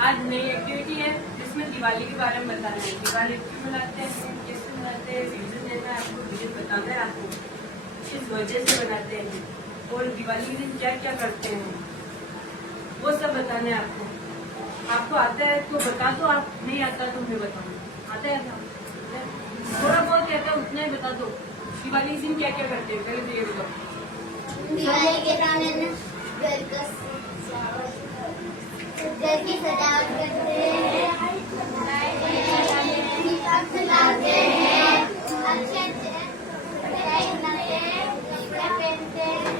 आज नई एक्टिविटी है जिसमें दिवाली के बारे में बताना है। दिवाली क्यों मनाते हैं, कैसे मनाते हैं, रीजन देना है आपको, रीजन बताना है आपको, किस वजह से बनाते हैं और दिवाली के दिन क्या क्या करते हैं वो सब बताना है आपको। आपको आता है तो बता दो, आप नहीं आता तो मैं बताऊँ। आता है थोड़ा बहुत कहता है उतना ही बता दो। दिवाली के दिन क्या क्या करते हैं पहले तो ये बताओ। दिवाली के दिन घर की सजावट करते हैं, दीपक जलाते हैं, अच्छे मिठाई बनाते हैं, कपड़े पहनते हैं।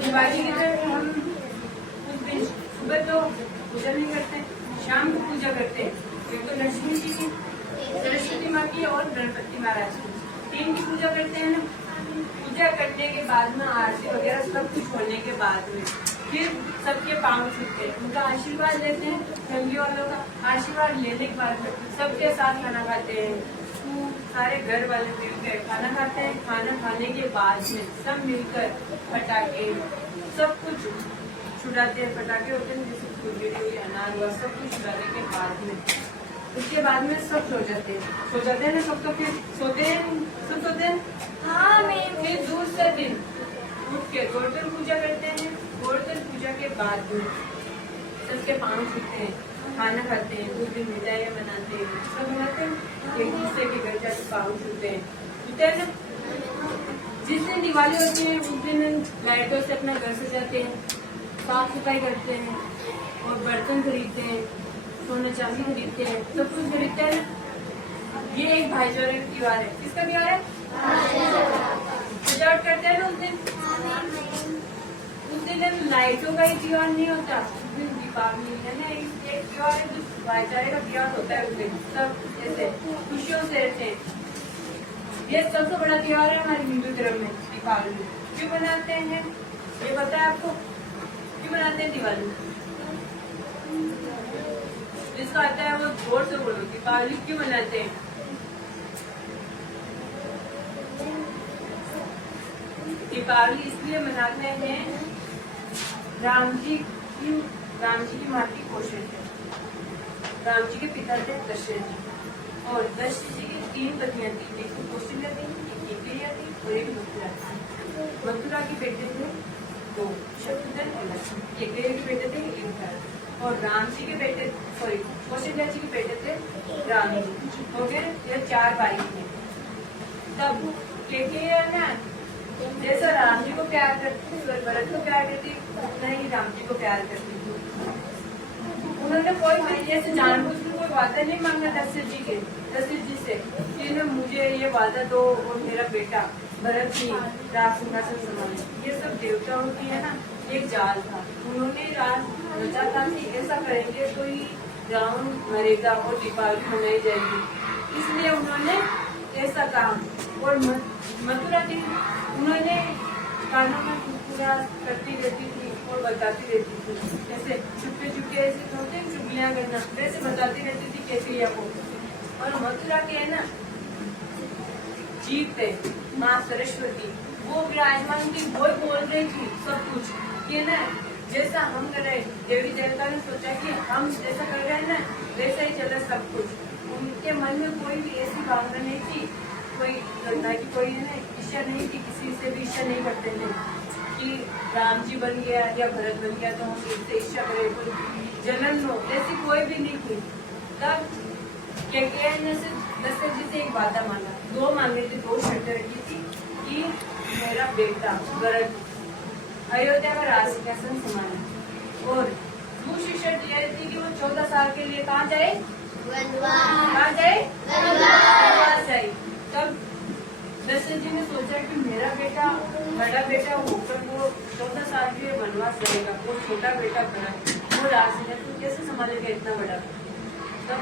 दिवाली के दिन हम उस दिन सुबह तो पूजा नहीं करते, शाम को पूजा करते हैं। एक तो लक्ष्मी जी की, सरस्वती माँ की और गणपति महाराज की, तीन की पूजा करते हैं ना। पूजा करने के बाद में आरती वगैरह सब कुछ होने के बाद में फिर सबके पाँव छूते हैं, उनका आशीर्वाद लेते हैं। फैमिली वालों का आशीर्वाद लेने के बाद सबके साथ खाना खाते हैं। सारे घर वाले मिलकर खाना खाते हैं। खाना खाने के बाद में सब मिलकर पटाखे सब कुछ छुड़ाते हैं। पटाखे होते हैं जैसे फुलझड़ी हुई, अनार हुआ, सब कुछ छुड़ाने के बाद में उसके बाद में सब सो जाते हैं ना। सब तो फिर सोते हैं, सब सोते हैं। हाँ, मैं फिर दूसरे दिन उठ के गोवर्धन पूजा करते हैं। गोवर्धन पूजा के बाद में सबके पाँव छूते हैं, खाना खाते हैं, उस दिन मिठाइयाँ बनाते हैं, सब बनाते हैं। एक दूसरे के घर जाकर पाँव छूते हैं ना। जिस दिन दिवाली होती है उस दिन लाइटों से अपना घर सजाते हैं, साफ सफाई करते हैं और बर्तन खरीदते हैं, सोना चांदी खरीदते हैं, सब कुछ खरीदते हैं ना। ये एक भाईचारे का त्योहार है। किसका त्योहार है? सजावट करते हैं ना उस दिन। उस दिन लाइटों का ही त्योहार नहीं होता, उस दिन दीपावली है ना, एक त्योहार है जो भाईचारे का त्योहार होता है। उस दिन सब ऐसे खुशियों से रहते हैं। ये सबसे बड़ा त्योहार है हमारे हिंदू धर्म में, दीपावली। क्यों मनाते हैं ये पता है आपको? क्यों मनाते हैं दिवाली? जिसका आता है वो जोर से बोलो, दीपावली क्यों मनाते हैं? दीपावली इसलिए मनाते हैं, राम जी की माँ की कोशिश है। राम जी के पिता थे दशरथ जी, और दशरथ जी की तीन पत्नियां थी। एक तो कौशल्या थी, एक केकैया थी और एक मथुरा थी। मथुरा के बेटे थे दो, शत्रुघ्न और लक्ष्मण। केकैया के बेटे थे एक भरत, और राम जी के बेटे कौशल्या जी के बेटे थे राम जी। हो गए यह चार भाई थे। तब केकैया ना जैसा राम जी को प्यार करती थी, भरत को प्यार करती, उतना ही राम जी को प्यार करती थी। उन्होंने कोई ऐसे जानबूझ के कोई वादा नहीं मांगा दशरथ जी से कि ना मुझे ये वादा दो और मेरा बेटा भरत जी राज सिंहासन संभाले। ये सब देवताओं की है ना एक जाल था। उन्होंने राज रचा था कि ऐसा करेंगे तो ही रावण मरेगा और दीपावली मनाई जाएगी, इसलिए उन्होंने ऐसा कहा। और मथुरा थी, उन्होंने कानों में पूरा करती रहती थी और बताती रहती थी, जैसे छुपके छुपके ऐसे होते हैं चुगलियां करना, वैसे बताती रहती थी केकैया को। और मथुरा के है ना जीव थे माँ सरस्वती, वो विराजमान थी, वो बोल रही थी सब कुछ कि ना जैसा हम कर रहे, देवी देवता ने सोचा कि हम जैसा कर रहे हैं ना वैसा ही चला सब कुछ। उनके मन में कोई भी ऐसी भावना नहीं थी, कोई करना की कोई है ना इच्छा नहीं थी, किसी से भी इच्छा नहीं करते थे कि राम जी बन गया या भरत बन गया तो हम इससे इच्छा करें, कोई जलन हो, ऐसी कोई भी नहीं थी। तब केकैया ने दशरथ जी से एक वादा मांगा, दो मांगे थे, दो शर्तें रखी थी कि मेरा बेटा भरत अयोध्या का राज सिंहासन संभाले, और दूसरी शर्त यह थी कि वो 14 साल के लिए कहाँ जाए? कहाँ जाए? वनवास जाए। तब दशरथ जी ने सोचा कि मेरा बेटा बड़ा बेटा होकर वो 14 साल के लिए वनवास जाएगा, वो छोटा बेटा भरत वो राज सिंहासन कैसे संभालेगा इतना बड़ा? तब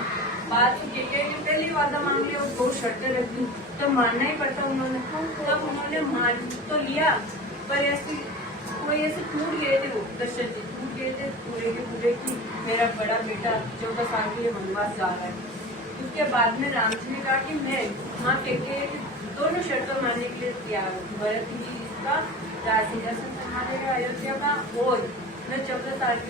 बात केकैया ने पहले वादा मांग लिया और दो शर्तें रख दी, तो मानना ही पड़ता उन्होंने। तब उन्होंने मान तो लिया, पर ऐसे टूट गए थे, वो दशरथ जी टूट गए थे पूरे के पूरे की मेरा बड़ा बेटा 14 साल के लिए वनवास जा रहा है। उसके बाद में राम जी ने कहा कि मैं माँ केकैया की दोनों शर्तों मानने के लिए तैयार हूँ। भरत जी इसका राज सिंहासन संभालेगा अयोध्या का, और मैं 14 साल